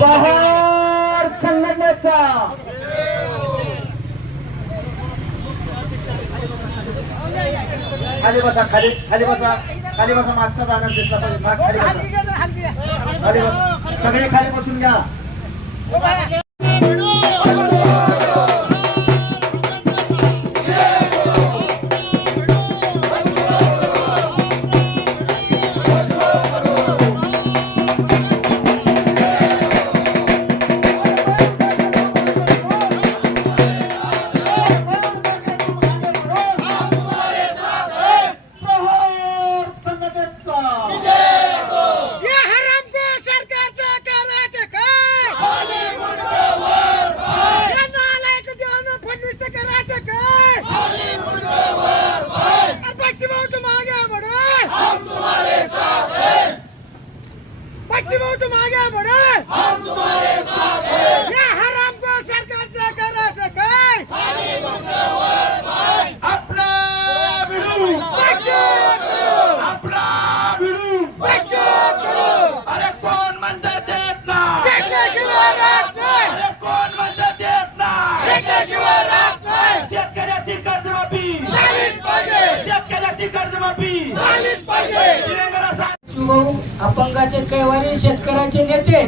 प्रहार संघटनेचा खाली बसा खाली खाली बसा. खाली बसा मागचा बॅनर दिसला पाहिजे. खाली बसा. बसा. सगळे खाली बसून घ्या. Bye-bye. पश्चिम भाऊ तुम आगे बढ़ो. या हरामखोर सरकारचं करायचं काय? आपला भिडू बच्चू करो. आपला भिडू बच्चू करो. अरे कोण म्हणतात देत नाही घेतल्याशिवाय राहत नाही. अरे कोण म्हणतात देत नाही घेतल्याशिवाय राहत नाही. शेतकऱ्याची कर्जमाफी झालीच पाहिजे. शेतकऱ्याची कर्जमाफी झालीच पाहिजे. शिवभाऊ अपंगाचे कैवारी शेतकऱ्याचे नेते.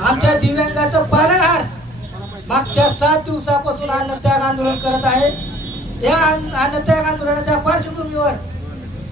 आमच्या दिव्यांगाचं पालनहार मागच्या सात दिवसापासून अन्नत्याग आंदोलन करत आहे. या अन्न- अन्नत्याग आंदोलनाच्या पार्श्वभूमीवर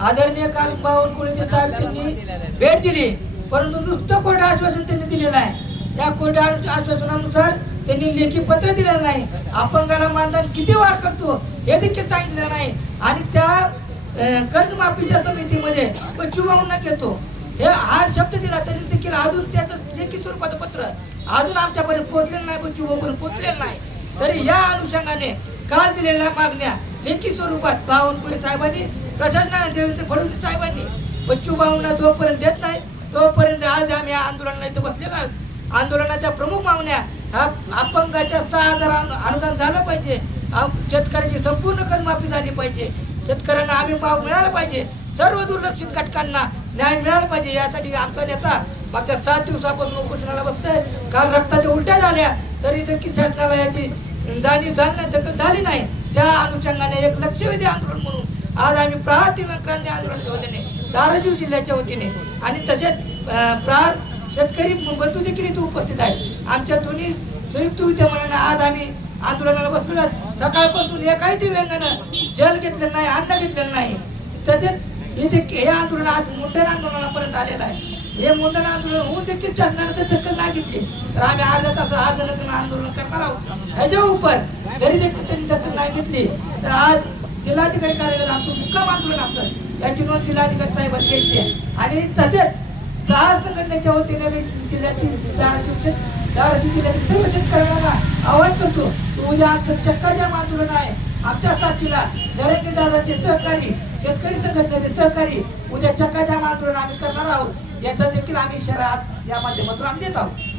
आदरणीय काल बावनकुळेचे साहेब त्यांनी भेट दिली. परंतु नुसतं कोर्ट आश्वासन त्यांनी दिलेलं आहे त्या कोर्ट आश्वासनानुसार त्यांनी लेखी पत्र दिलेलं नाही. अपंगाला मानधन किती वाढ करतो हे देखील सांगितलं नाही. आणि त्या कर्जमाफीच्या समितीमध्ये बच्चूभाऊंना घेतो. हे हा शब्द दिला तरी देखील अजून त्याचं लेखी स्वरूपाचं पत्र अजून आमच्यापर्यंत पोहोचलेलं नाही पण बच्चूभाऊपर्यंत पोहोचलेलं नाही. तरी या अनुषंगाने काल दिलेल्या मागण्या लेखी स्वरूपात बावनकुळे साहेबांनी प्रशासनाने देवेंद्र फडणवीस साहेबांनी. बच्चूभाऊंना जोपर्यंत देत नाही तोपर्यंत आज आम्ही या आंदोलनाला इथं बसलेलो आहोत. आंदोलनाच्या प्रमुख मागण्या हा अपंगाच्या सहा हजार अनु- अनुदान झालं पाहिजे. शेतकऱ्याची संपूर्ण कर्जमाफी झाली पाहिजे. शेतकऱ्यांना आम्ही भाव मिळाला पाहिजे. सर्व दुर्लक्षित घटकांना न्याय मिळाला पाहिजे. यासाठी आमचा नेता मागच्या सात दिवसापासून उपोषणाला बसतोय. काल रक्ताच्या उलट्या झाल्या. तरी देखील शासनाला याची जाणीव झाली दखल झाली नाही. त्या अनुषंगाने एक लक्षवेधी आंदोलन म्हणून आज आम्ही प्रहार क्रांती आंदोलनाच्या वतीने धाराशिव जिल्ह्याच्या वतीने आणि तसेच प्रहार शेतकरी बंधू देखील इथे उपस्थित आहेत. आमच्या दोन्ही संयुक्त विद्यमानाने आज आम्ही आंदोलनाला बसून सकाळपासून एकाही दिव्यांगानं जल घेतलेलं नाही अन्न घेतलेलं नाही. तसेच इथे हे आंदोलन आज मुंडन आंदोलनापर्यंत आलेलं आहे. हे मुंडन आंदोलन होऊन देखील शासनाने दखल नाही घेतली. तर आम्ही अर्ध्या तास आज जनगण आंदोलन करणार आहोत. ह्याच्या उपर जरी देखील त्यांनी दखल नाही घेतली. तर आज जिल्हाधिकारी कार्यालयात आमचं मुक्काम आंदोलन असं याची नोंद जिल्हाधिकारी साहेबांनी घ्यायची आहे आणि तसेच प्रहार संघटनेच्या वतीने मी जिल्ह्यातील धाराशिवचे धाराशिव जिल्ह्यातील सर्व शेतकऱ्यांना आवाहन करतो की उद्या आमचं चक्काजाम आंदोलन आहे. आमच्या साथीला जरंगे दादाचे सहकारी शेतकरी संघटनेचे सहकारी उद्या चक्काजाम आंदोलन आम्ही करणार आहोत. याचा देखील आम्ही इशारा या माध्यमातून आम्ही देत आहोत.